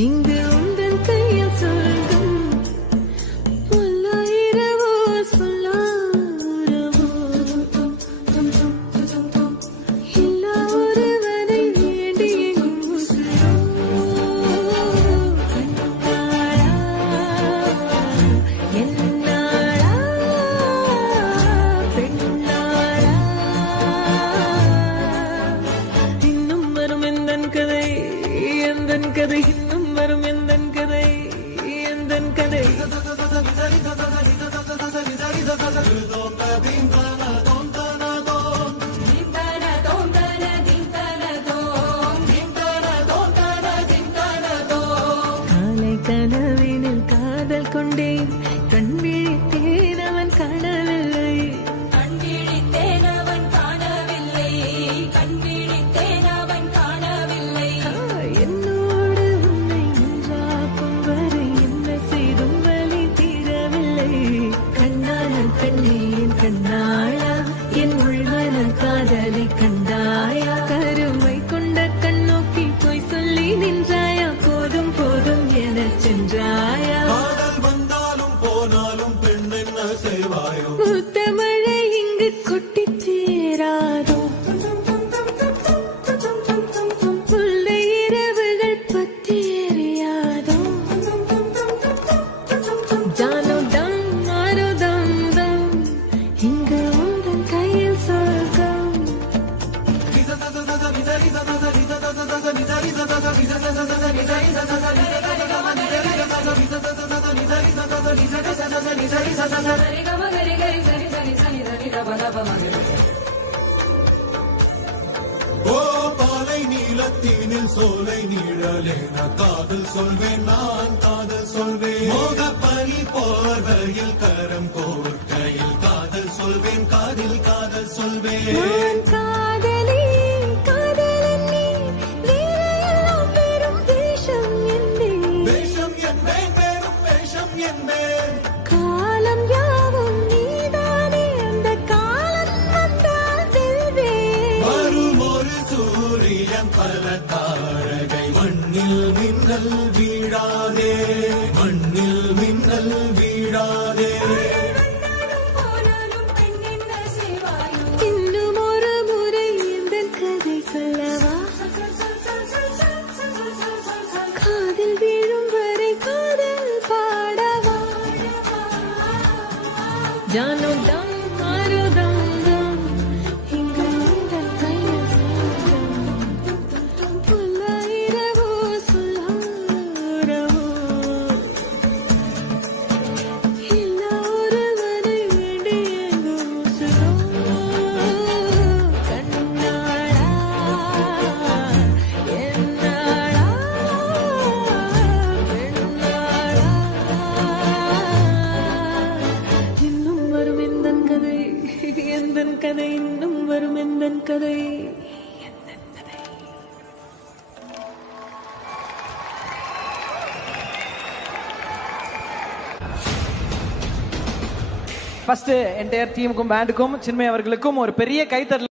இங்கு உந்தன் கையில் சொல்லும் பல்லாயிரவோ சொல்லாரவோ எல்லா ஒருவனை வேண்டி உசுரோ கண்ணாளா என்னாளா பெண்ணாளா இன்னும் வரும் எந்தன் கதை எந்தன் கதை இன்னும் வரும் எந்தன் கதை எந்தன் கதை காலை கனவினில் காதல் கொண்டேன் கண் விழித்தேன் அவன் காணவில்லை என்னோடு உன்னை ஒன்றாக்கும் வரை என்ன செய்தும் வலி தீரவில்லை கண்ணாளன் பெண்ணே என் கண்ணாளா என் உள்மனல் காதலை கண்டாயா கருமை கொண்ட கண்ணோக்கி போய் சொல்லி நின்றாயா போதும் போதும் என சென்றாயா வந்தாலும் போனாலும் பெண் என்ன செய்வாயோ முத்தமழை இங்கு கொட்டி சேராதோ முல்லை இரவுகள் பத்தி எறியாதோ ஜானோ தம் மாரோ தம் தம் இங்கு உந்தன் கையில் சொர்க்கம் ஓ பாலை நீலத்தீனில் சோலை நீழலே நான் காதல் சொல்வேன் நான் காதல் சொல்வேன் மோகப்பனி போர்வையில் கரம் கோர்க்கையில் காதல் சொல்வேன் காதில் காதல் சொல்வேன் நான் காதலி காதலன் நீ வேலையெல்லாம் வெறும் வேஷம் என்பேன் வேஷம் என்பேன் வெறும் வேஷம் என்பேன் காலம் யாவும் நீதானே அந்த காலம் வந்தால் செல்வேன் வரும் ஒரு சூரியன் பல தாரகை மண்ணில் மின்னல் வீழாதே மண்ணில் மின்னல் வீழாதே இன்னும் ஒரு முறை எந்தன் கதை சொல்லவா காதில் வீழும் வரை காதல் பாடவா ஜானோ தம் மாரோ தம் தம் இங்கு உந்தன் கையில் சொர்க்கம் பல்லாயிரவோ சொல்லாரவோ எல்லா ஒருவனை வேண்டி எங்கும் உசுரோ கண்ணாளா என்னாளா பெண்ணாளா இன்னும் வரும் எந்தன் கதை எந்தன் கதை இன்னும் வரும் எந்தன் கதை எந்தன் கதை ஃபர்ஸ்ட் என்டையர் டீமுக்கும் பேண்டுக்கும் சின்மய் அவர்களுக்கும் ஒரு பெரிய கைத்தட்டல்